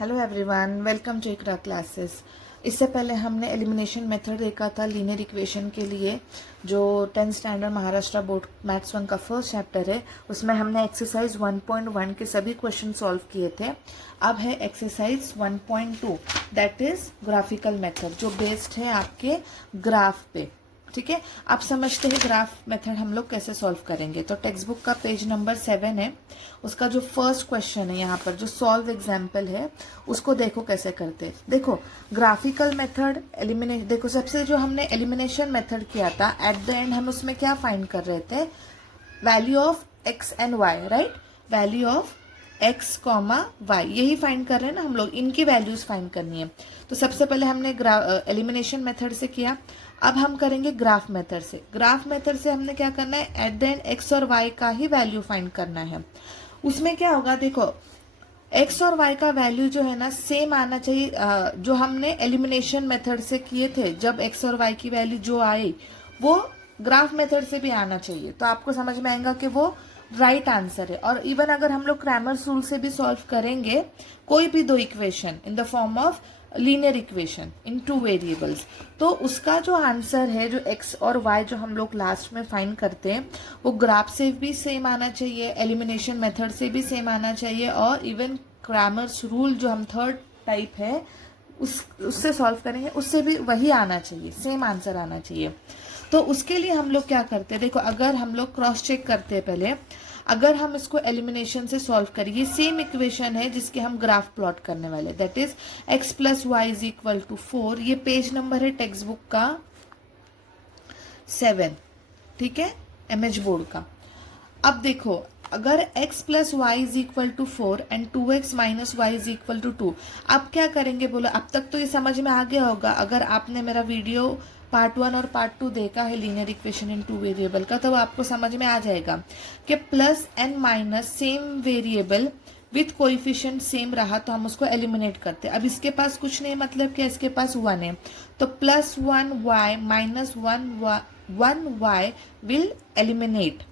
Hello everyone, welcome to Iqra classes. इससे पहले हमने एलिमिनेशन मेथड देखा था लीनियर इक्वेशन के लिए, जो 10th standard Maharashtra board maths 1 का फर्स्ट चैप्टर है। उसमें हमने एक्सरसाइज 1.1 के सभी क्वेश्चन सॉल्व किए थे। अब है exercise 1.2, that is graphical method, जो बेस्ड है आपके ग्राफ पे। ठीक है, आप समझते हैं ग्राफ मेथड हम लोग कैसे सॉल्व करेंगे। तो टेक्स्ट बुक का पेज नंबर 7 है, उसका जो फर्स्ट क्वेश्चन है यहाँ पर जो सॉल्व एग्जाम्पल है उसको देखो कैसे करते हैं। देखो ग्राफिकल मेथड एलिमिनेशन, देखो सबसे जो हमने एलिमिनेशन मेथड किया था एट द एंड हम उसमें क्या फाइंड कर रहे थे, value of X and Y, right. Value of X comma Y, यही फाइंड कर रहे हैं ना हम लोग, इनकी वैल्यूज फाइंड करनी है। तो सबसे पहले हमने एलिमिनेशन मेथड से किया, अब हम करेंगे ग्राफ मेथड से। ग्राफ मेथड से हमने क्या करना है, एट द एंड एक्स और वाई का ही वैल्यू फाइंड करना है। उसमें क्या होगा, देखो एक्स और वाई का वैल्यू जो है ना सेम आना चाहिए, जो हमने एलिमिनेशन मेथड से किए थे। जब एक्स और वाई की वैल्यू जो आई वो ग्राफ मेथड से भी आना चाहिए, तो आपको समझ में आएगा कि वो राइट आंसर है। और इवन अगर हम लोग क्रैमर्स रूल से भी सॉल्व करेंगे कोई भी दो equation in the form of linear equation in two variables, तो उसका जो आंसर है, जो एक्स और वाई जो हम लोग लास्ट में फाइंड करते हैं, वो ग्राफ से भी सेम आना चाहिए, एलिमिनेशन मेथड से भी सेम आना चाहिए, और इवन क्रैमर्स रूल जो हम थर्ड टाइप है उससे सॉल्व करेंगे उससे भी वही आना चाहिए, सेम आंसर आना चाहिए। तो उसके लिए हम लोग क्या करते हैं, देखो अगर हम लोग क्रॉस चेक करते हैं पहले, अगर हम इसको एलिमिनेशन से सॉल्व करें, ये सेम इक्वेशन है जिसके हम ग्राफ प्लॉट करने वाले, that is X plus Y is equal to 4। ये पेज नंबर है टेक्स्ट बुक का 7, ठीक है, एमएच बोर्ड का। अब देखो अगर x plus Y is equal to 4 and 2x minus Y is equal to 2, अब क्या करेंगे बोलो। अब तक तो ये समझ में आ गया होगा, अगर आपने मेरा वीडियो पार्ट 1 और पार्ट 2 देखा है linear equation in two variable का, तो आपको समझ में आ जाएगा कि plus and minus same variable with coefficient same रहा तो हम उसको एलिमिनेट करते हैं। अब इसके पास कुछ नहीं, मतलब कि इसके पास 1 है, तो plus 1y minus 1y will eliminate,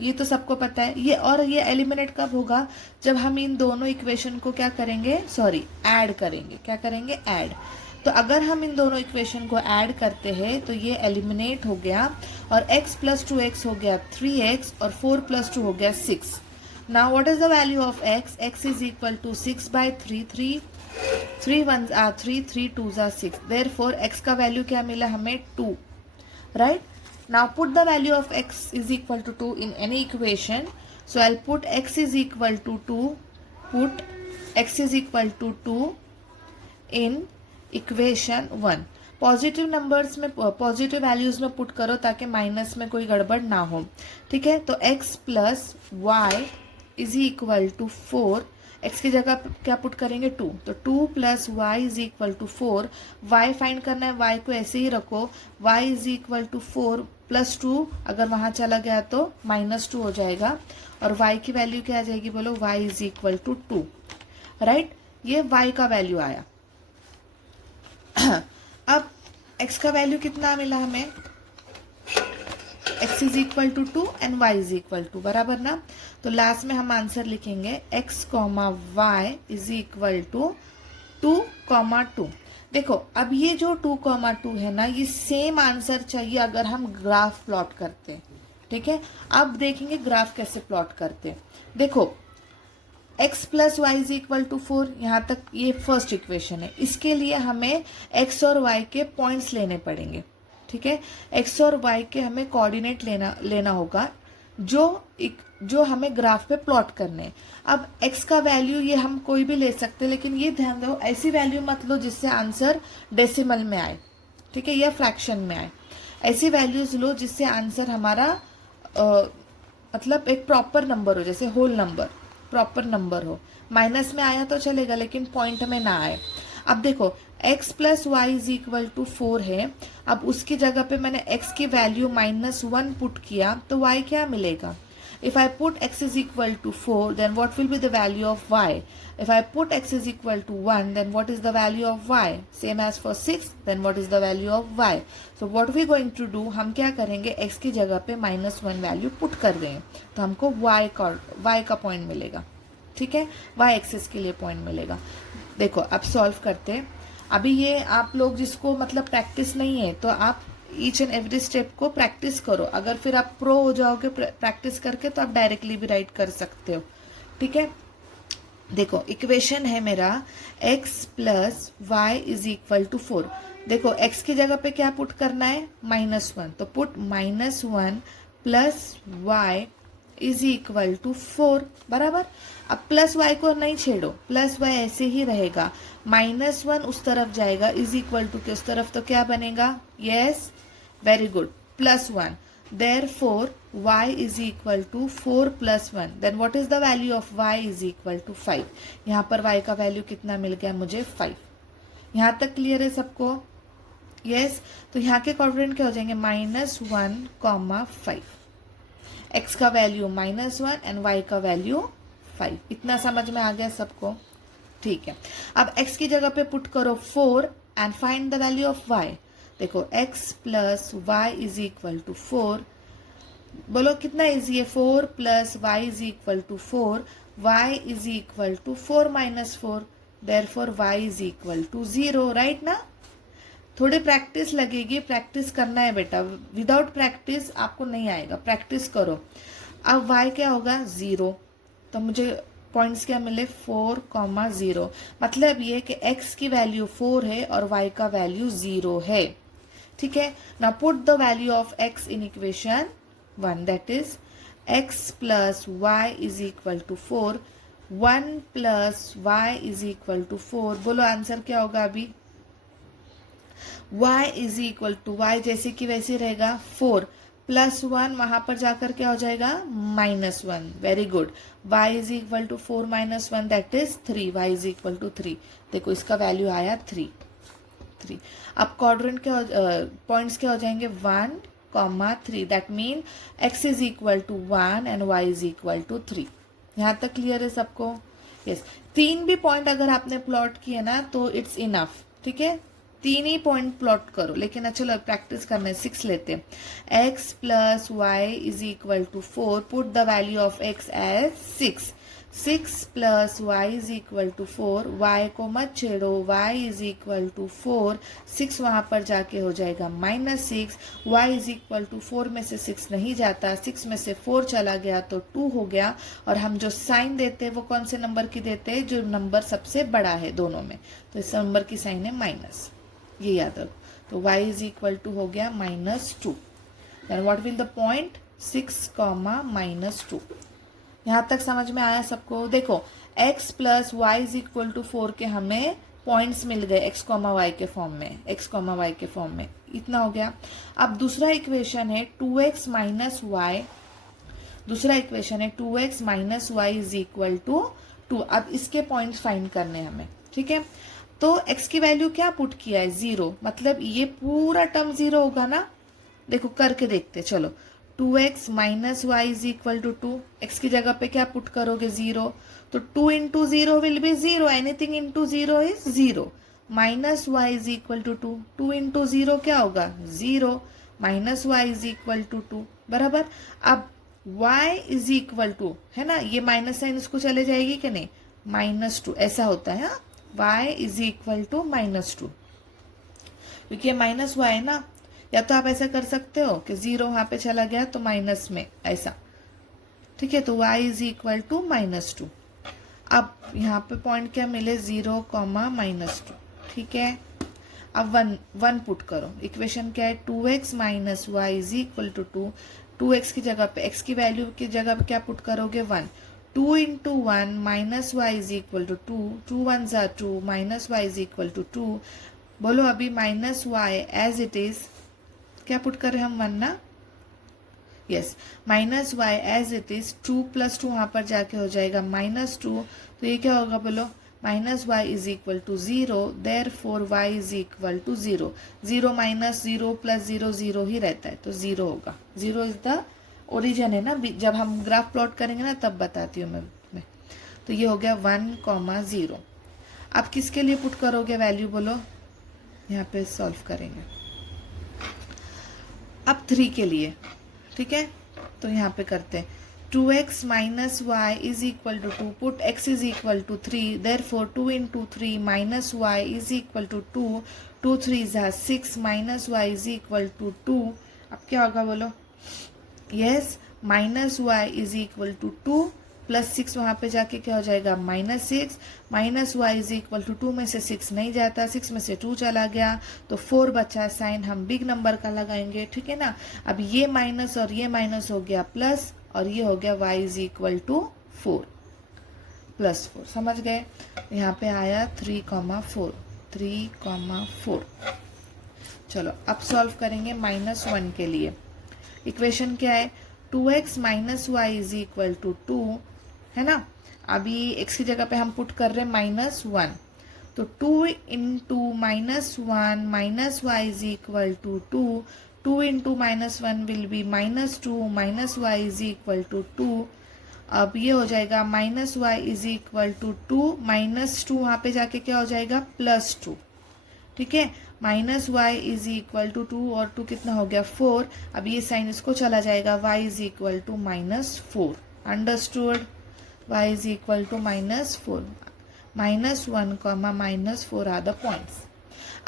ये तो सबको पता है। ये और ये एलिमिनेट कब होगा, जब हम इन दोनों इक्वेशन को क्या करेंगे, ऐड करेंगे। क्या करेंगे, ऐड। तो अगर हम इन दोनों इक्वेशन को ऐड करते हैं तो ये एलिमिनेट हो गया, और x प्लस 2x हो गया 3x, और 4 प्लस 2 हो गया 6। Now what is the value of x, x is equal to 6 by 3, 3 1s are 3, 3 2s are 6, therefore x का वैल्यू क्या मिला हमें, 2, right. Now put the value of x is equal to 2 in any equation. So I'll put x is equal to 2. Put x is equal to 2 in equation 1. Positive numbers में, positive values में put करो ताकि minus में कोई गड़बड़ ना हो, ठीक है। तो x plus Y is equal to 4, x की जगह क्या पुट करेंगे, 2, तो 2 plus Y is equal to 4। y find करना है, y को ऐसे ही रखो, y is equal to 4 plus 2, अगर वहां चला गया तो माइनस 2 हो जाएगा, और y की वैल्यू क्या आ जाएगी बोलो, y is equal to 2, right. ये y का वैल्यू आया। अब x का वैल्यू कितना मिला हमें, x is equal to 2 and y is equal to, बराबर ना। तो लास्ट में हम आंसर लिखेंगे x comma Y is equal to 2 comma 2। देखो अब ये जो 2 कॉमा 2 है ना, ये सेम आंसर चाहिए अगर हम ग्राफ प्लॉट करते, ठीक है। अब देखेंगे ग्राफ कैसे प्लॉट करते। देखो x plus Y is equal to 4, यहाँ तक ये फर्स्ट इक्वेशन है। इसके लिए हमें x और y के पॉइंट्स लेने पड़ेंगे, ठीक है। x और y के हमें कोऑर्डिनेट लेना होगा जो हमें ग्राफ पे प्लॉट करने हैं। अब x का वैल्यू ये हम कोई भी ले सकते हैं, लेकिन ये ध्यान दो ऐसी वैल्यू मत लो जिससे आंसर डेसिमल में आए, ठीक है, या फ्रैक्शन में आए। ऐसी वैल्यूज लो जिससे आंसर हमारा मतलब एक प्रॉपर नंबर हो, जैसे होल नंबर, प्रॉपर नंबर हो। माइनस में आया तो चलेगा लेकिन पॉइंट में ना आए। अब देखो x plus Y is equal to 4 है, अब उसकी जगह पे मैंने x की वैल्यू -1 पुट किया तो y क्या मिलेगा। If I put x is equal to 4, then what will be the value of y? If I put x is equal to 1, then what is the value of y? Same as for 6, then what is the value of y? So what we going to do, हम क्या करेंगे, x की जगह पे -1 value put कर देंगे तो हमको y का पॉइंट मिलेगा, ठीक है, y एक्सिस के लिए पॉइंट मिलेगा। देखो अब सॉल्व करते हैं। अभी ये आप लोग जिसको मतलब प्रैक्टिस नहीं है तो आप ईच एंड एवरी स्टेप को प्रैक्टिस करो। अगर फिर आप प्रो हो जाओगे प्रैक्टिस करके तो आप डायरेक्टली भी राइट कर सकते हो, ठीक है। देखो इक्वेशन है मेरा x plus Y is equal to 4। देखो x की जगह पे क्या पुट करना है, -1, तो put -1 plus Y is equal to 4, बराबर। अब प्लस वाई को नहीं छेड़ो, प्लस वाई ऐसे ही रहेगा, -1 उस तरफ जाएगा इज इक्वल टू के उस तरफ, तो क्या बनेगा, yes very good, +1। Therefore, y is equal to 4 plus 1. Then what is the value of y is equal to 5? यहाँ पर y का वैल्यू कितना मिल गया मुझे, 5। यहाँ तक क्लियर है सबको, यस। तो यहाँ के कोऑर्डिनेट क्या हो जाएंगे, -1, 5। x का वैल्यू -1 एंड y का वैल्यू 5। इतना समझ में आ गया सबको, ठीक है। अब x की जगह पे पुट करो 4 and find the value of y। देखो x plus Y is equal to 4, बोलो कितना इजी है, 4 plus Y is equal to 4, Y is equal to 4 minus 4, therefore Y is equal to 0, right ना। थोड़ी प्रैक्टिस लगेगी, practice करना है बेटा, विदाउट प्रैक्टिस आपको नहीं आएगा, प्रैक्टिस करो। अब y क्या होगा, 0, तो मुझे पॉइंट्स क्या मिले, 4, 0। मतलब ये कि x की वैल्यू 4 है और y का वैल्यू 0 है, ठीक है। Now put the value of x in equation 1, that is x plus Y is equal to 4, 1 plus Y is equal to 4। बोलो आंसर क्या होगा अभी, y is equal to Y जैसे कि वैसे रहेगा, 4 प्लस 1 वहां पर जाकर क्या हो जाएगा, -1, very good. y is equal to 4 minus 1 that is 3, y is equal to 3। देखो इसका वैल्यू आया 3। अब क्वाड्रेंट क्या पॉइंट्स क्या हो जाएंगे, 1, 3, that mean x is equal to 1 and y is equal to 3। यहाँ तक क्लियर है सबको, यस। 3 भी पॉइंट अगर आपने प्लॉट किए ना तो इट्स इनफ, ठीक है। 3 ही पॉइंट प्लॉट करो, लेकिन चलो प्रैक्टिस करने 6 लेते हैं। x plus Y is equal to 4, put the value of x as 6, 6 plus Y is equal to 4, y को मत छेड़ो, y इज इक्वल टू 4, 6 वहां पर जाके हो जाएगा -6, y इज इक्वल टू 4 में से 6 नहीं जाता, 6 में से 4 चला गया तो 2 हो गया। और हम जो साइन देते हैं वो कौन से नंबर की देते हैं, जो नंबर सबसे बड़ा है दोनों में, तो इस नंबर की साइन है माइनस, ये याद रखो। तो y इज इक्वल टू हो गया -2। Then what will the point, 6, -2। यहाँ तक समझ में आया सबको। देखो x plus Y is equal to 4 के हमें पॉइंट्स मिल गए x, y के फॉर्म में, x, y के फॉर्म में, इतना हो गया। अब दूसरा इक्वेशन है 2x माइनस वाई, दूसरा इक्वेशन है 2x minus Y is equal to 2। अब इसके पॉइंट्स फाइंड करने हमें, ठीक है। तो x की वैल्यू क्या पुट किया है, 0, मतलब ये पूरा टर्म 0 होगा ना। देखो करके देखते, चलो 2x minus Y is equal to 2, X की जगह पे क्या पुट करोगे, 0, तो 2 into 0 will be 0, anything into 0 is 0, minus Y is equal to 2, 2 into 0 क्या होगा, 0, minus Y is equal to 2, बराबर। अब y इज इक्वल टू, है ना, ये माइनस साइन इसको चले जाएगी कि नहीं, -2, ऐसा होता है, y इज इक्वल टू -2, क्योंकि ये माइनस y है ना। या तो आप ऐसा कर सकते हो कि 0 वहां पे चला गया तो माइनस में, ऐसा, ठीक है। तो y इज इक्वल टू -2। अब यहाँ पे पॉइंट क्या मिले, 0, -2, ठीक है। अब 1 पुट करो, इक्वेशन क्या है, 2x minus Y is equal to 2, 2x की जगह पे x की वैल्यू की जगह पे क्या पुट करोगे, 1, 2 into 1 minus Y is equal to 2, 2 1 ज़ा 2, minus Y is equal to 2। बोलो अभी minus Y as it is, क्या पुट कर रहे हैं हम, 1 ना, yes, minus Y as it is, 2 plus 2 वहां पर जाके हो जाएगा -2, तो ये क्या होगा, बोलो minus Y is equal to 0, therefore Y is equal to 0, 0 minus 0 plus 0 0 ही रहता है, तो 0 होगा। 0 इज द ओरिजिन है ना, जब हम ग्राफ प्लॉट करेंगे ना तब बताती हूँ मैं। तो ये हो गया 1, 0। अब किसके लिए पुट करोगे वैल्यू, बोलो, यहाँ पे सॉल्व करेंगे। अब 3 के लिए, ठीक है, तो यहाँ पे करते हैं 2x minus y is equal to 2. Put x is equal to 3. Therefore 2 into 3 minus y is equal to 2. 2 3s are 6 minus y is equal to 2. अब क्या होगा बोलो? Yes, minus y is equal to 2 plus 6 वहाँ पे जाके क्या हो जाएगा? -6 minus y is equal to 2 में से 6 नहीं जाता, 6 में से 2 चला गया तो 4 बचा। साइन हम बिग नंबर का लगाएंगे, ठीक है ना। अब ये माइनस और ये माइनस हो गया प्लस, और ये हो गया y is equal to 4 plus 4। समझ गए? यहाँ पे आया 3,4 3,4। चलो अब सॉल्व करेंगे -1 के लिए। इक्वेशन क्या है? 2x minus Y is equal to 2 है ना। अभी x की जगह पे हम पुट कर रहे हैं -1, तो 2 into -1 minus Y is equal to 2। 2 into -1 will be -2 minus Y is equal to 2। अब ये हो जाएगा -y इज इक्वल टू 2 -2 वहाँ पे जाके क्या हो जाएगा? +2, ठीक है। -y इज इक्वल टू 2 और 2 कितना हो गया? 4। अब ये साइन इसको चला जाएगा, y is equal to -4। Understood? y is equal to -4। -1, -4 are the points.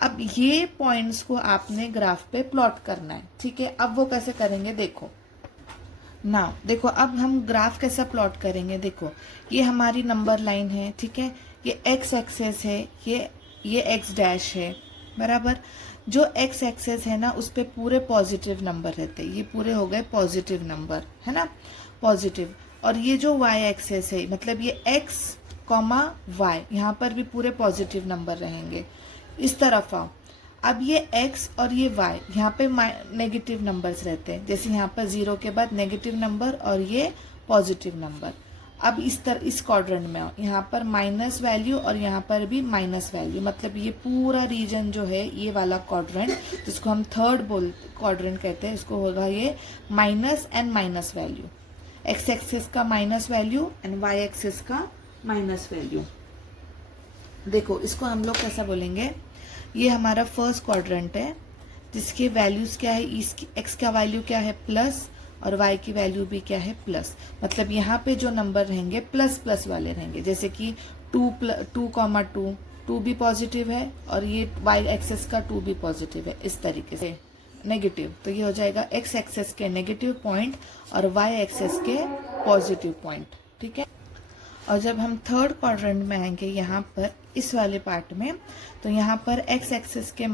अब ये पॉइंट्स को आपने ग्राफ पे प्लॉट करना है, ठीक है। अब वो कैसे करेंगे देखो ना। देखो अब हम ग्राफ कैसा प्लॉट करेंगे। देखो ये हमारी नंबर लाइन है, ठीक है। ये x एक्सेस है, ये x डैश है, बराबर। जो x एक्सेस है ना उस पे पूरे पॉजिटिव नंबर रहते हैं, ये पूरे हो गए पॉजिटिव नंबर, है ना, पॉजिटिव। और ये जो y एक्सेस है मतलब ये x, y, यहाँ पर भी पूरे पॉजिटिव नंबर रहेंगे। इस तरफ आओ। अब ये x और ये y यहाँ पे नेगेटिव नंबर्स रहते हैं, जैसे यहाँ पर 0 के बाद नेगेटिव नंबर और ये पॉजिटिव नंबर। अब इस क्वाड्रेंट में आओ, यहाँ पर माइनस वैल्यू और यहाँ पर भी माइनस वैल्यू, मतलब ये पूरा रीजन जो है ये वाला क्वाड्रेंट जिसको हम थर्ड क्वाड्रेंट कहते हैं, इसको होगा ये minus and minus value. X axis का minus value and Y axis का माइनस वैल्यू। देखो इसको हम लोग कैसा बोलेंगे? ये हमारा फर्स्ट क्वाड्रेंट है जिसके वैल्यूज क्या है? इसकी एक्स का वैल्यू क्या है? प्लस, और y की वैल्यू भी क्या है? प्लस। मतलब यहाँ पे जो नंबर रहेंगे प्लस प्लस वाले रहेंगे, जैसे कि 2 भी पॉजिटिव है और ये y एक्सेस का 2 भी पॉजिटिव है, इस तरीके से नेगेटिव। तो ये हो जाएगा x एक्सेस के नेगेटिव पॉइंट और y एक्सेस के पॉजिटिव पॉइंट, ठीक है। और जब हम थर्ड क्वाड्रेंट में आएंगे यहाँ पर इस वाले पार्ट में, तो यहाँ पर x एक्सेस के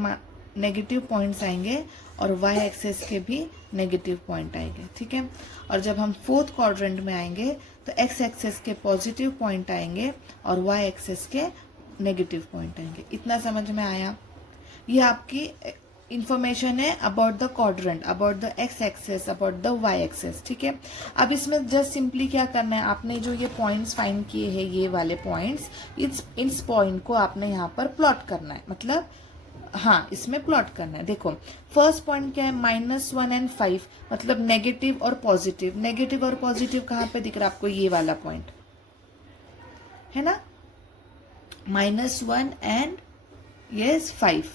नेगेटिव पॉइंट्स आएंगे और y एक्सेस के भी नेगेटिव पॉइंट आएंगे, ठीक है। और जब हम फोर्थ क्वाड्रेंट में आएंगे तो x एक्सेस के पॉजिटिव पॉइंट आएंगे और y एक्सेस के नेगेटिव पॉइंट आएंगे। इतना समझ में आया? ये आपकी इंफॉर्मेशन है about the quadrant, about the x axis, about the y axis, ठीक है। अब इसमें जस्ट सिंपली क्या करना है, आपने जो ये पॉइंट्स फाइंड किए हैं, ये वाले पॉइंट्स, इस पॉइंट को आपने यहाँ पर प्लॉट करना है, मतलब हाँ इसमें प्लॉट करना है। देखो फर्स्ट पॉइंट क्या है? -1 एंड 5, मतलब नेगेटिव और पॉजिटिव। नेगेटिव और पॉजिटिव कहाँ पे दिख रहा है आपको? ये वाला पॉइंट है ना, -1 एंड यस 5,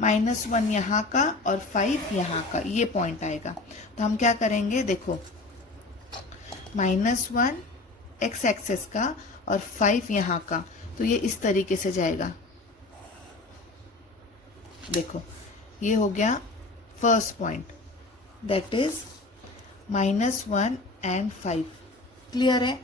-1 यहाँ का और 5 यहाँ का, ये पॉइंट आएगा। तो हम क्या करेंगे? देखो -1 एक्स एक्सेस का और 5 यहाँ का, तो ये इस तरीके से जाएगा। देखो ये हो गया first point, that is -1 and 5। Clear है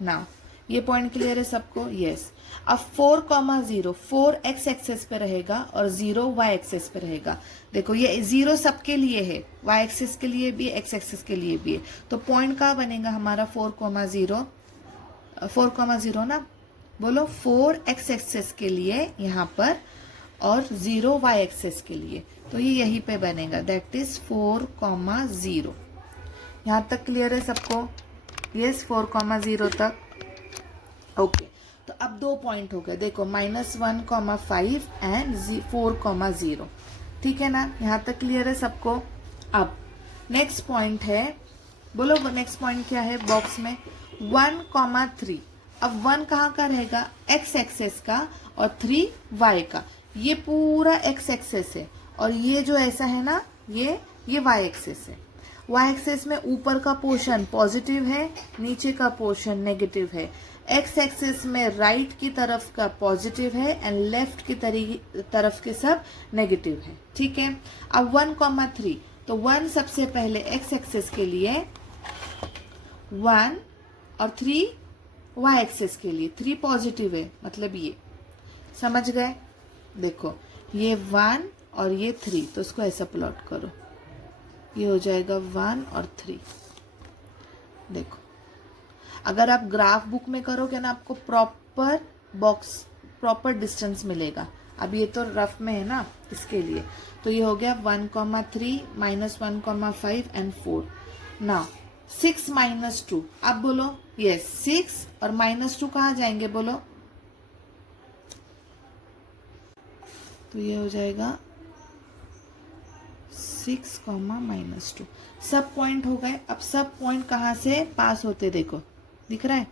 ना? ये पॉइंट क्लियर है सबको? यस। अब 4,0, 4 एक्स एक्सेस पे रहेगा और 0 वाई एक्सेस पे रहेगा। देखो ये 0 सबके लिए है, वाई एक्सेस के लिए भी, एक्स एक्सेस के लिए भी है। तो पॉइंट कहाँ बनेगा हमारा? 4,0 ना, बोलो 4 एक्स एक्सेस के लिए यहाँ पर और 0 वाई एक्सेस के लिए, तो ये यहीं पे बनेगा, दैट इज 4,0। यहाँ तक क्लियर है सबको? यस, 4,0 तक। ओके तो अब 2 पॉइंट हो गए। देखो -1,5 एंड 4,0, ठीक है ना? यहाँ तक क्लियर है सबको? अब नेक्स्ट पॉइंट है, बोलो नेक्स्ट पॉइंट क्या है बॉक्स में? 1,3। अब 1 कहाँ का रहेगा? एक्स एक्सेस का और 3 वाई का। ये पूरा एक्स एक्सेस है और ये जो ऐसा है ना, ये वाई एक्सेस है। वाई एक्सेस में ऊपर का पोर्शन पॉजिटिव है, नीचे का पोर्शन नेगेटिव है। एक्स एक्सेस में राइट की तरफ का पॉजिटिव है एंड लेफ्ट की तरफ के सब नेगेटिव है। ठीक है, अब 1,3, तो 1 सबसे पहले एक्स एक्सेस के लिए 1 और 3 वाई एक्सेस के लिए। 3 पॉजिटिव है, मतलब ये, समझ गए? देखो ये 1 और ये 3, तो इसको ऐसा प्लॉट करो, ये हो जाएगा 1 और 3। देखो अगर आप ग्राफ बुक में करोगे ना, आपको प्रॉपर बॉक्स, प्रॉपर डिस्टेंस मिलेगा। अब ये तो रफ में है ना, इसके लिए तो ये हो गया 1,3 -1,5 एंड 4। नाउ 6 - 2, आप बोलो यस 6 और -2 कहाँ जाएंगे बोलो? तो ये हो जाएगा 6, -2। सब पॉइंट हो गए। अब सब पॉइंट कहाँ से पास होते देखो, दिख रहा है?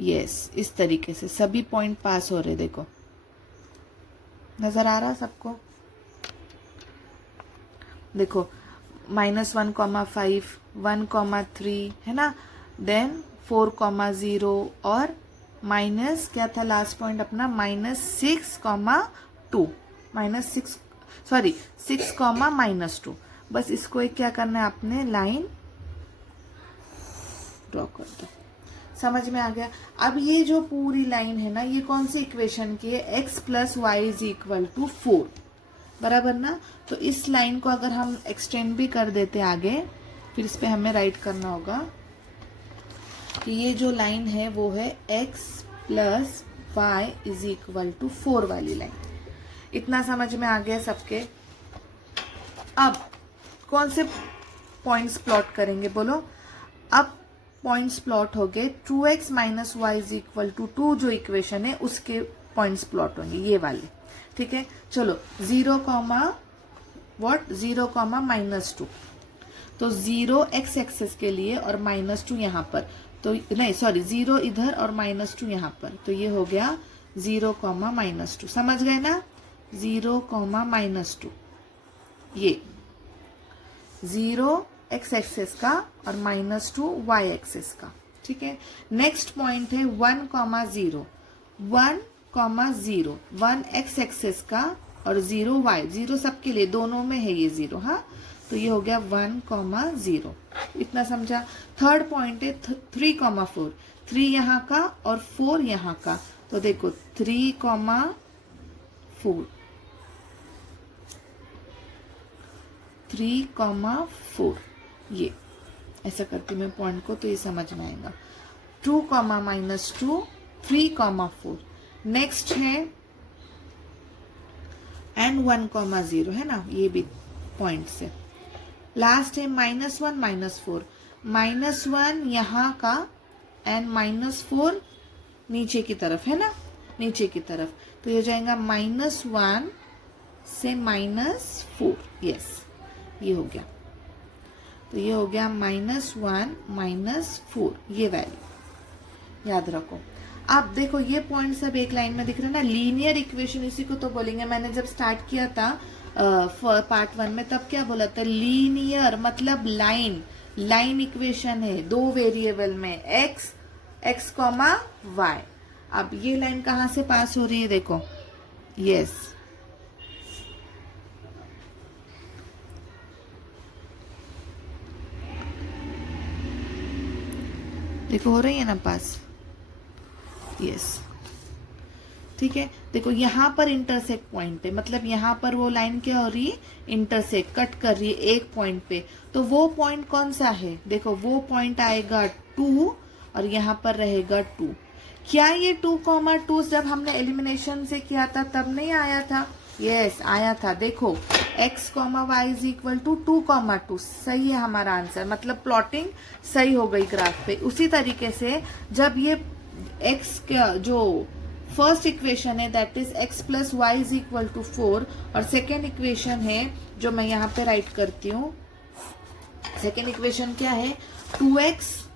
यस, इस तरीके से सभी पॉइंट पास हो रहे, देखो नजर आ रहा सबको? देखो -1,5, 1,3 है ना, देन 4,0 और माइनस क्या था लास्ट पॉइंट अपना, -6,2, -6, बस इसको एक क्या करना है, आपने लाइन ड्रॉ कर दो। समझ में आ गया? अब ये जो पूरी लाइन है ना, ये कौन सी इक्वेशन की है? x + y = 4, बराबर ना? तो इस लाइन को अगर हम एक्सटेंड भी कर देते आगे, फिर इस पे हमें राइट करना होगा कि ये जो लाइन है वो है x + y = 4 वाली लाइन। इतना समझ में आ गया सबके? अब कौन से पॉइंट्स प्लॉट करेंगे बोलो? अब पॉइंट्स प्लॉट हो गए 2x - y = 2 जो इक्वेशन है उसके पॉइंट्स प्लॉट होंगे, ये वाले। ठीक है, चलो 0, -2, तो 0 x एक्सेस के लिए और -2 यहाँ पर, तो नहीं सॉरी 0 इधर और -2 यहाँ पर, तो ये हो गया 0, -2। समझ गए ना? 0, -2, ये 0 x एक्सेस का और -2 y एक्सेस का। ठीक है, नेक्स्ट पॉइंट है 1,0, 1,0, 1 x एक्सेस का और 0 y, 0 सबके लिए, दोनों में है ये 0। हाँ, तो ये हो गया 1,0। इतना समझा? थर्ड पॉइंट है 3,4, 3 यहाँ का और 4 यहाँ का, तो देखो 3,4, 3,4, ये ऐसा करती मैं पॉइंट को, तो ये समझ में आएगा। 2, -2, 3,4। नेक्स्ट है एंड 1,0 है ना, ये भी पॉइंट से। लास्ट है -1, -4, -1 यहाँ का एंड -4 नीचे की तरफ है ना, नीचे की तरफ, तो ये हो जाएगा -1 से -4। यस, ये हो गया, तो ये हो गया -1, -4, ये वैल्यू याद रखो। अब देखो ये पॉइंट सब एक लाइन में दिख रहा है ना, लीनियर इक्वेशन इसी को तो बोलेंगे। मैंने जब स्टार्ट किया था पार्ट 1 में, तब क्या बोला था? लीनियर मतलब लाइन, लाइन इक्वेशन है 2 वेरिएबल में, x, y। अब ये लाइन कहाँ से पास हो रही है देखो, यस, देखो हो रही है ना पास, यस। ठीक है, देखो यहाँ पर इंटरसेक्ट पॉइंट है, मतलब यहाँ पर वो लाइन क्या हो रही है? इंटरसेक्ट, कट कर रही है एक पॉइंट पे। तो वो पॉइंट कौन सा है? देखो वो पॉइंट आएगा 2 और यहाँ पर रहेगा 2। क्या ये 2,2 जब हमने एलिमिनेशन से किया था तब नहीं आया था? यस, आया था। देखो x, y = 2,2, सही है हमारा आंसर, मतलब प्लॉटिंग सही हो गई ग्राफ पे। उसी तरीके से जब ये x का जो फर्स्ट इक्वेशन है दैट इज x + y = 4 और सेकेंड इक्वेशन है जो मैं यहाँ पे राइट करती हूँ, सेकेंड इक्वेशन क्या है? 2x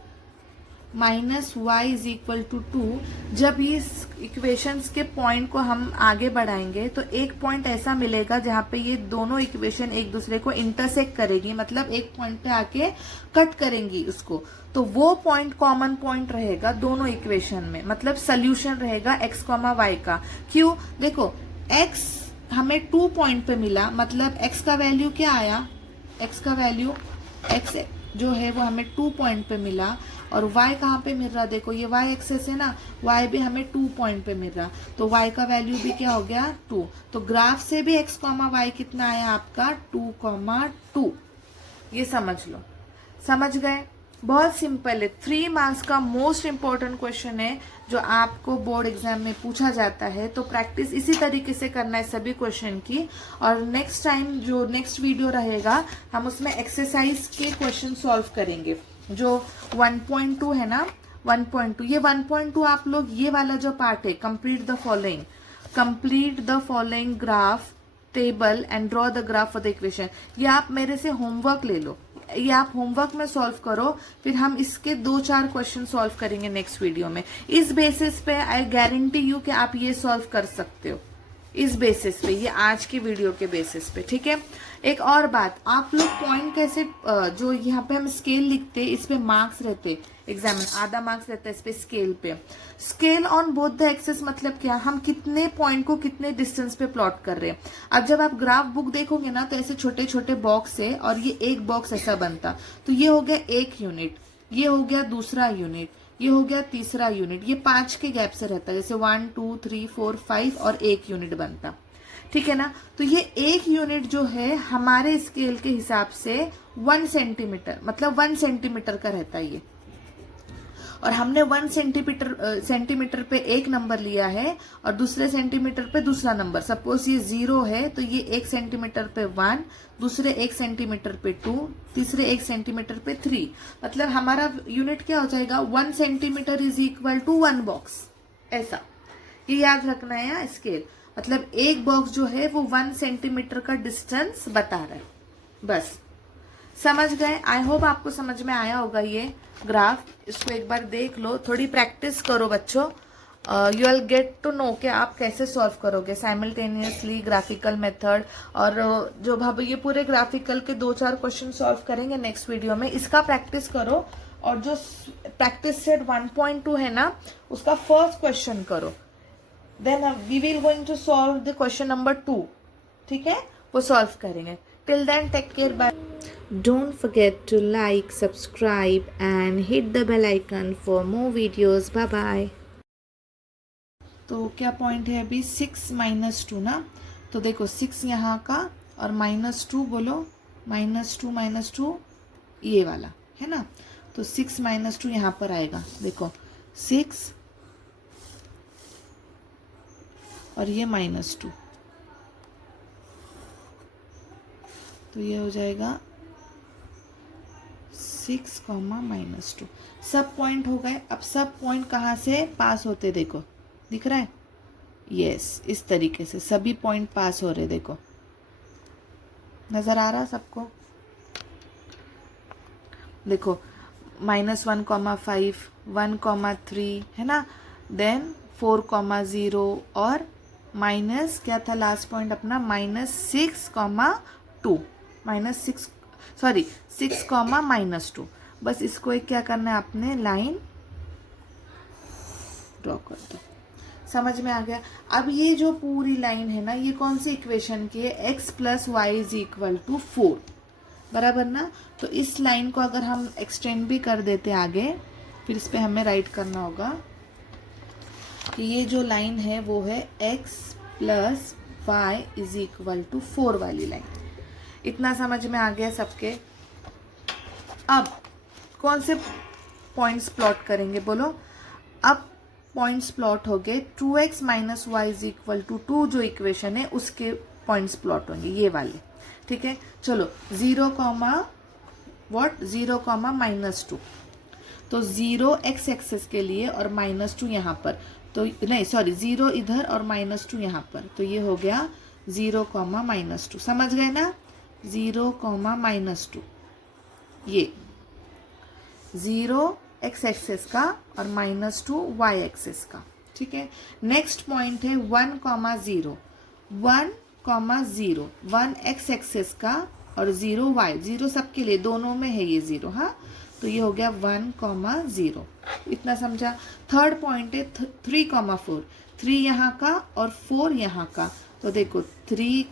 minus Y is equal to 2, जब इस इक्वेशंस के पॉइंट को हम आगे बढ़ाएंगे तो एक पॉइंट ऐसा मिलेगा जहां पे ये दोनों इक्वेशन एक दूसरे को इंटरसेक्ट करेगी, मतलब एक पॉइंट पे आके कट करेंगी उसको, तो वो पॉइंट कॉमन पॉइंट रहेगा दोनों इक्वेशन में, मतलब सोल्यूशन रहेगा x, y का। क्यों? देखो x हमें 2 पॉइंट पे मिला, मतलब x का वैल्यू क्या आया, x का वैल्यू x जो है वो हमें 2 पॉइंट पे मिला, और y कहाँ पे मिल रहा, देखो ये y एक्सेस है ना, y भी हमें 2 पॉइंट पे मिल रहा, तो y का वैल्यू भी क्या हो गया 2। तो ग्राफ से भी x, y कितना आया आपका 2, 2। ये समझ लो, समझ गए? बहुत सिंपल है, 3 मार्क्स का मोस्ट इंपॉर्टेंट क्वेश्चन है जो आपको बोर्ड एग्जाम में पूछा जाता है। तो प्रैक्टिस इसी तरीके से करना है सभी क्वेश्चन की, और नेक्स्ट टाइम जो नेक्स्ट वीडियो रहेगा हम उसमें एक्सरसाइज के क्वेश्चन सॉल्व करेंगे। जो 1.2 है ना, 1.2, ये 1.2 आप लोग ये वाला जो पार्ट है, complete the following graph table and draw the graph for the equation, ये आप मेरे से होमवर्क ले लो, ये आप होमवर्क में सॉल्व करो, फिर हम इसके 2-4 क्वेश्चन सॉल्व करेंगे नेक्स्ट वीडियो में। इस बेसिस पे आई गारंटी यू कि आप ये सॉल्व कर सकते हो, इस बेसिस पे, ये आज की वीडियो के बेसिस पे, ठीक है। एक और बात, आप लोग पॉइंट कैसे, जो यहाँ पे हम स्केल लिखते हैं इस पे मार्क्स रहते, एग्जाम में आधा मार्क्स रहता है इस पे स्केल पे। Scale on both the axes मतलब क्या, हम कितने पॉइंट को कितने डिस्टेंस पे प्लॉट कर रहे हैं। अब जब आप ग्राफ बुक देखोगे ना तो ऐसे छोटे छोटे बॉक्स है, और ये एक बॉक्स ऐसा बनता, तो ये हो गया 1 यूनिट, ये हो गया दूसरा यूनिट, ये हो गया तीसरा यूनिट, ये 5 के गैप से रहता है, जैसे 1 2 3 4 5 और 1 यूनिट बनता, ठीक है ना। तो ये 1 यूनिट जो है हमारे स्केल के हिसाब से 1 सेंटीमीटर, मतलब 1 सेंटीमीटर का रहता है ये, और हमने 1 सेंटीमीटर पे एक नंबर लिया है और दूसरे सेंटीमीटर पे दूसरा नंबर। सपोज ये 0 है तो ये 1 सेंटीमीटर पे 1, दूसरे 1 सेंटीमीटर पे 2, तीसरे 1 सेंटीमीटर पे 3, मतलब हमारा यूनिट क्या हो जाएगा, 1 centimetre is equal to 1 box, ऐसा ये याद रखना है यहाँ स्केल, मतलब एक बॉक्स जो है वो 1 सेंटीमीटर का डिस्टेंस बता रहा है, बस समझ गए। आई होप आपको समझ में आया होगा ये ग्राफ, इसको एक बार देख लो, थोड़ी प्रैक्टिस करो बच्चों, you will get to know कि आप कैसे सॉल्व करोगे साइमल्टेनियसली ग्राफिकल मेथड, और जो भाभी ये पूरे ग्राफिकल के 2-4 क्वेश्चन सॉल्व करेंगे नेक्स्ट वीडियो में, इसका प्रैक्टिस करो, और जो प्रैक्टिस सेट 1.2 है ना उसका फर्स्ट क्वेश्चन करो, then we will going to solve the question number 2, ठीक है, वो सॉल्व करेंगे। Till then take care, bye. Don't forget to like, subscribe and hit the bell icon for more videos. Bye bye. तो क्या point है अभी 6 - 2 ना, तो देखो 6 यहाँ का और -2 बोलो, -2 ये वाला है ना, तो 6 - 2 यहाँ पर आएगा, देखो 6 और ये -2, तो ये हो जाएगा 6, -2, सब पॉइंट हो गए। अब सब पॉइंट कहाँ से पास होते देखो, दिख रहा है, यस इस तरीके से सभी पॉइंट पास हो रहे, देखो नजर आ रहा सबको, देखो -1,5 1,3 है ना, देन 4,0 और माइनस क्या था लास्ट पॉइंट अपना, -6,2 6,-2, बस इसको एक क्या करना है आपने, लाइन ड्रॉ कर दो, समझ में आ गया। अब ये जो पूरी लाइन है ना, ये कौन सी इक्वेशन की है, x + y = 4, बराबर ना। तो इस लाइन को अगर हम एक्सटेंड भी कर देते आगे, फिर इस पे हमें राइट करना होगा कि ये जो लाइन है वो है x + y = 4 वाली लाइन। इतना समझ में आ गया सबके। अब कौन से पॉइंट्स प्लॉट करेंगे बोलो, अब पॉइंट्स प्लॉट हो गए 2x - y = 2 जो इक्वेशन है उसके पॉइंट्स प्लॉट होंगे ये वाले, ठीक है। चलो 0, -2, तो 0 x एक्सेस के लिए और -2 यहाँ पर, तो नहीं सॉरी 0 इधर और -2 यहाँ पर, तो ये हो गया 0, -2, समझ गए ना, 0, -2, ये 0 एक्स एक्सिस का और -2 वाई एक्सिस का। ठीक है, नेक्स्ट पॉइंट है 1, 0, 1, 0, 1 एक्स एक्सिस का और 0 वाई, 0 सबके लिए, दोनों में है ये 0। हाँ, तो ये हो गया 1, 0, इतना समझा। थर्ड पॉइंट है 3, 4, 3 यहाँ का और 4 यहाँ का। तो देखो 3,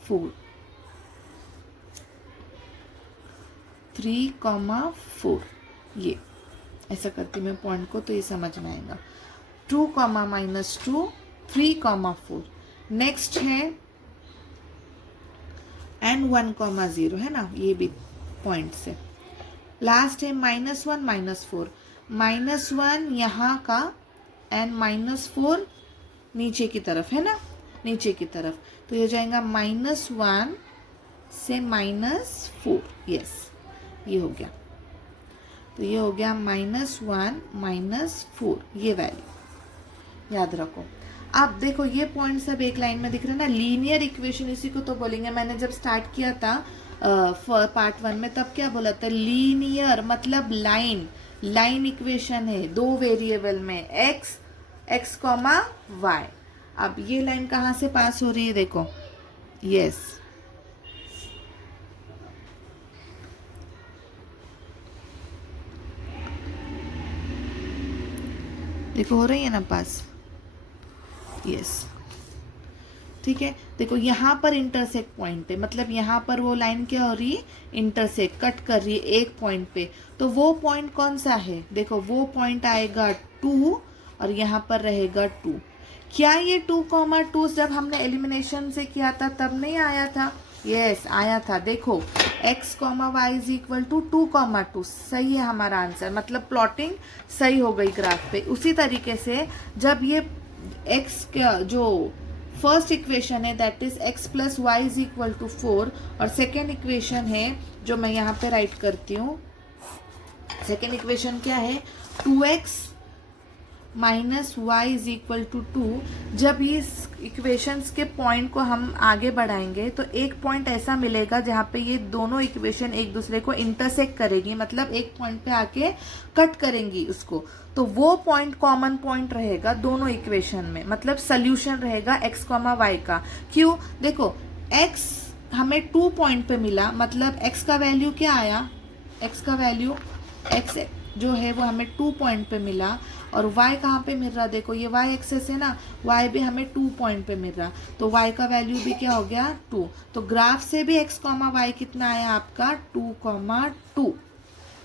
4, 3, 4, ये ऐसा करती मैं पॉइंट को, तो ये समझ में आएगा। 2, -2, 3, 4। नेक्स्ट है एंड 1, 0 है ना, ये भी पॉइंट से। लास्ट है -1, -4, -1 यहाँ का एंड -4 नीचे की तरफ है ना, नीचे की तरफ। तो ये हो जाएगा -1 से -4। यस, ये हो गया। तो ये हो गया -1, -4, ये वैल्यू याद रखो। अब देखो ये पॉइंट सब एक लाइन में दिख रहे हैं ना। लीनियर इक्वेशन इसी को तो बोलेंगे। मैंने जब स्टार्ट किया था पार्ट 1 में, तब क्या बोला था? लीनियर मतलब लाइन इक्वेशन है 2 वेरिएबल में, x, y। अब ये लाइन कहाँ से पास हो रही है? देखो, यस, देखो हो रही है ना पास। यस, ठीक है। देखो यहाँ पर इंटरसेक्ट पॉइंट है, मतलब यहाँ पर वो लाइन क्या हो रही है? इंटरसेक्ट, कट कर रही है एक पॉइंट पे। तो वो पॉइंट कौन सा है? देखो वो पॉइंट आएगा 2 और यहाँ पर रहेगा 2। क्या ये 2, 2 जब हमने एलिमिनेशन से किया था तब नहीं आया था? यस, आया था। देखो x, y is equal to 2, 2, सही है हमारा आंसर। मतलब प्लॉटिंग सही हो गई ग्राफ पे। उसी तरीके से जब ये x का जो फर्स्ट इक्वेशन है that is x plus Y is equal to 4, और सेकेंड इक्वेशन है जो मैं यहाँ पे राइट करती हूँ। सेकेंड इक्वेशन क्या है? 2x minus Y is equal to 2। जब इस इक्वेशंस के पॉइंट को हम आगे बढ़ाएंगे तो एक पॉइंट ऐसा मिलेगा जहाँ पे ये दोनों इक्वेशन एक दूसरे को इंटरसेक्ट करेगी, मतलब एक पॉइंट पे आके कट करेंगी उसको। तो वो पॉइंट कॉमन पॉइंट रहेगा दोनों इक्वेशन में, मतलब सोल्यूशन रहेगा x, y का। क्यों? देखो x हमें 2 पॉइंट पे मिला, मतलब x का वैल्यू क्या आया? x का वैल्यू x जो है वो हमें 2 पॉइंट पे मिला, और y कहाँ पे मिल रहा? देखो ये y एक्सेस है ना, y भी हमें 2 पॉइंट पे मिल रहा, तो y का वैल्यू भी क्या हो गया? 2। तो ग्राफ से भी x, y कितना आया आपका? 2, 2।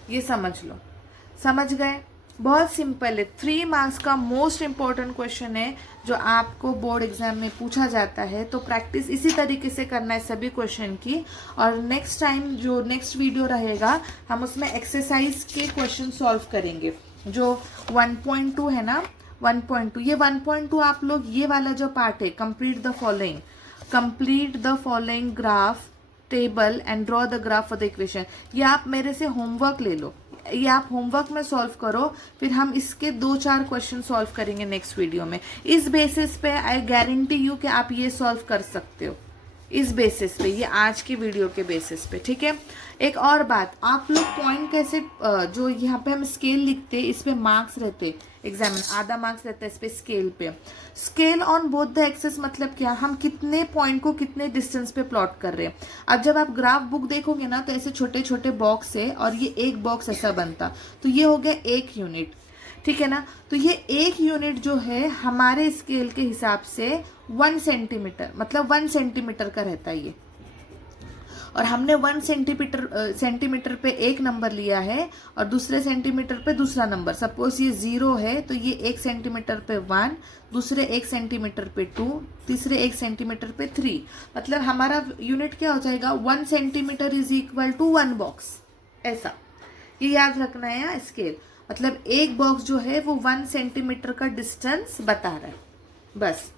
ये समझ लो, समझ गए? बहुत सिंपल है। 3 मार्क्स का मोस्ट इम्पोर्टेंट क्वेश्चन है जो आपको बोर्ड एग्जाम में पूछा जाता है। तो प्रैक्टिस इसी तरीके से करना है सभी क्वेश्चन की। और नेक्स्ट टाइम जो नेक्स्ट वीडियो रहेगा हम उसमें एक्सरसाइज के क्वेश्चन सॉल्व करेंगे। जो 1.2 है ना, 1.2, ये 1.2 आप लोग ये वाला जो पार्ट है, complete the following graph table and draw the graph for the equation, ये आप मेरे से होमवर्क ले लो, ये आप होमवर्क में सॉल्व करो। फिर हम इसके 2-4 क्वेश्चन सॉल्व करेंगे नेक्स्ट वीडियो में। इस बेसिस पे आई गारंटी यू कि आप ये सॉल्व कर सकते हो, इस बेसिस पे, ये आज की वीडियो के बेसिस पे। ठीक है। एक और बात, आप लोग पॉइंट कैसे, जो यहाँ पे हम स्केल लिखते हैं इस पे मार्क्स रहते, एग्जाम में आधा मार्क्स रहता है इस पे स्केल पे। Scale on both the axes मतलब क्या? हम कितने पॉइंट को कितने डिस्टेंस पे प्लॉट कर रहे हैं। अब जब आप ग्राफ बुक देखोगे ना तो ऐसे छोटे छोटे बॉक्स है और ये एक बॉक्स ऐसा बनता, तो ये हो गया 1 यूनिट। ठीक है ना। तो ये 1 यूनिट जो है हमारे स्केल के हिसाब से 1 सेंटीमीटर, मतलब 1 सेंटीमीटर का रहता है ये। और हमने 1 सेंटीमीटर पे एक नंबर लिया है और दूसरे सेंटीमीटर पे दूसरा नंबर। सपोज ये 0 है तो ये 1 सेंटीमीटर पे 1, दूसरे 1 सेंटीमीटर पे 2, तीसरे 1 सेंटीमीटर पे 3। मतलब हमारा यूनिट क्या हो जाएगा? 1 centimetre is equal to 1 box. ऐसा ये याद रखना है यहाँ स्केल, मतलब एक बॉक्स जो है वो 1 सेंटीमीटर का डिस्टेंस बता रहा है। बस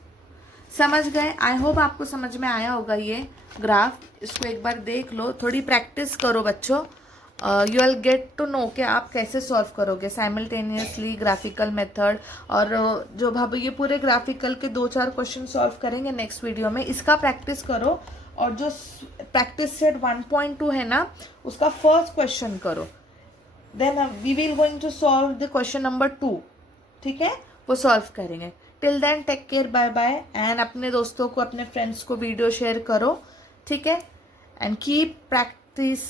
समझ गए? आई होप आपको समझ में आया होगा ये ग्राफ। इसको एक बार देख लो, थोड़ी प्रैक्टिस करो बच्चों। You will get to know कि आप कैसे सॉल्व करोगे साइमल्टेनियसली ग्राफिकल मेथड। और जो भाभी ये पूरे ग्राफिकल के 2-4 क्वेश्चन सॉल्व करेंगे नेक्स्ट वीडियो में, इसका प्रैक्टिस करो। और जो प्रैक्टिस सेट 1.2 है ना, उसका फर्स्ट क्वेश्चन करो। Then we will going to solve the question number 2, ठीक है, वो सॉल्व करेंगे. Till then take care, bye bye. And अपने दोस्तों को, अपने फ्रेंड्स को वीडियो शेयर करो, ठीक है, एंड कीप प्रैक्टिस.